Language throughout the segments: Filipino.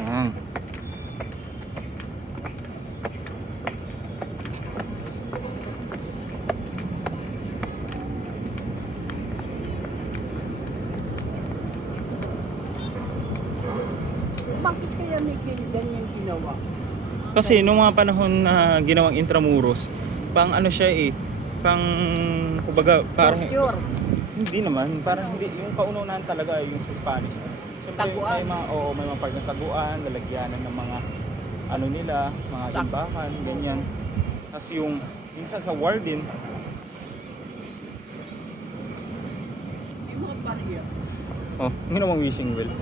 Ayan. Bakit kaya may ganyan ginawa? Kasi nung mga panahon na ginawang Intramuros, pang ano siya eh, pang kumbaga parang Torture. hindi naman, parang hindi yung kauna-unahan talaga yung sa Spanish. Siyempre Taguan. may mga part na taguan, lalagyanan ng mga ano nila, mga Stock. imbakan, ganyan. Tapos yung minsan sa war din, Yung mga barrier. oh, ginawang wishing well.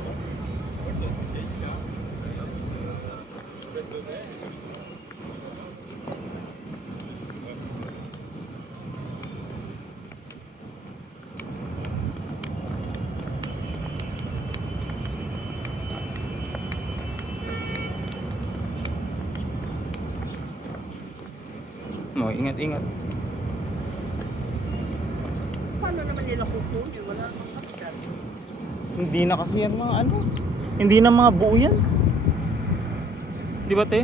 No, ingat-ingat. Paano naman nila kukunin? Wala namang kasyan. Hindi na kasi yan mga ano, hindi na mga buo yan. Di ba te?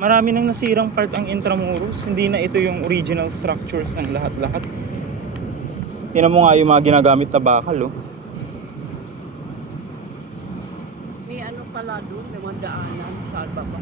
Marami nang nasirang part ang Intramuros. Hindi na ito yung original structures ng lahat-lahat. Tingnan mo nga yung mga ginagamit na bakal, oh. May ano pala doon, may mga daanan sa baba.